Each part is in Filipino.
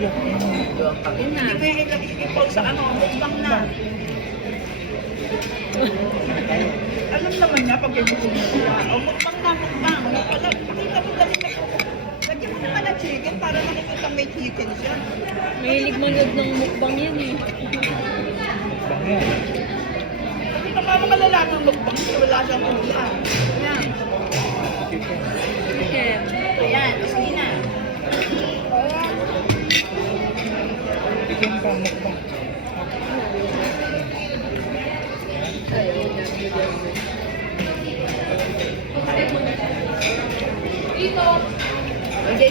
Yun na. Hindi mo yung ipol sa ano, mukbang na. Alam naman niya pag ibigin mo siya. O mukbang na, mukbang. Wala, pakita mo dali na po. Lagyan mo naman ng chicken para makikita may chicken siya. Mahilig manood ng mukbang yan eh. Hindi ka paano malalaman ng mukbang kasi wala siyang ulam. Yan. Chicken. Ayan, sige na. Bigyan ka mukbang.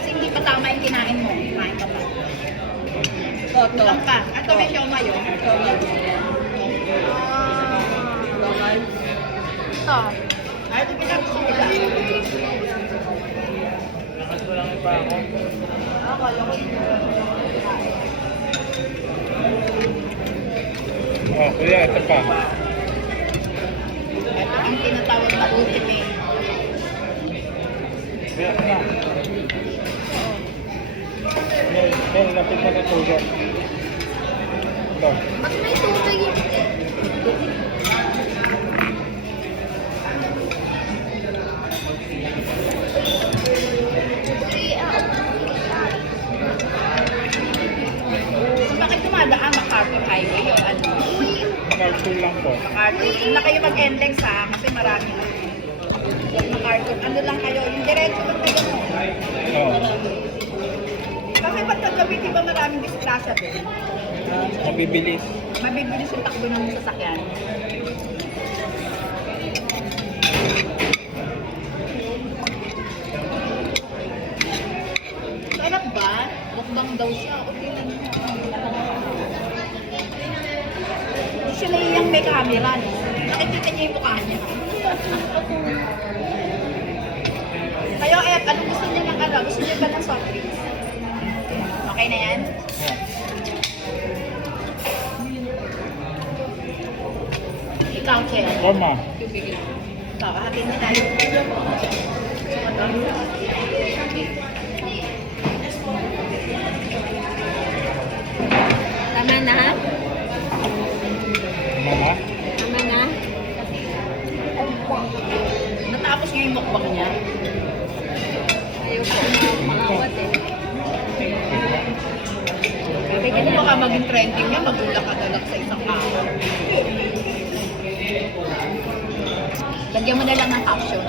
Hindi pa tama yung kinain mo. Kumain ka pa. Toto. Lang pa. Ito may siomay yun. Ito. Ay, ito pinag-gusto ko lang. Lakas mo lang ipa ako. Akala ko yun. Oh, kuya, ito pa. Ito ang tinatawag na ultimate. Kuya, ito na. May lapit na katugan. Ito. Ba't may tubig yun? Kung bakit dumadaan MacArthur Highway o ano? Cartoon lang po. MacArthur. Hindi na kayo mag-NLEX ha, kasi marami na. Yung MacArthur, ano lang kayo, yung diretso lang kayo mo. Oo. Kasi pagkagabi, di ba maraming disgrasya din? Mabibilis. Mabibilis yung takbo ng sasakyan. Sarap ba? Mukbang daw siya. O tingnan mo. Hindi siya naiyang may camera, no? Nakikita niya yung mukha niya. Kayo, Ed, anong gusto niya ng ano? Gusto niya ba ng soft drinks? Okay na yan? Ikaw, Chen. Tama. Ikaw, hatin na tayo. Tama na? Tama na? Tama na? Natapos niya yung mukbang niya. Ayaw ko maawat eh. Kung baka maging trending niya, magulak-agalak sa isang araw. Lagyan mo na lang ng caption.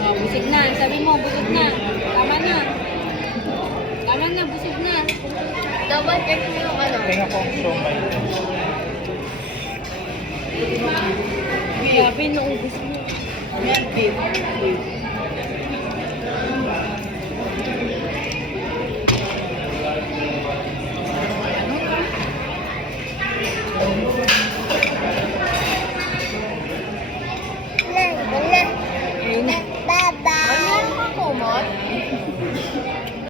Oh, busog na. Sabi mo, busog na. Tama na. Tama na, busog na. Dapat yan yung ano. Tingnan ko ang siomay. Grabe, naubos mo. Yan, beef.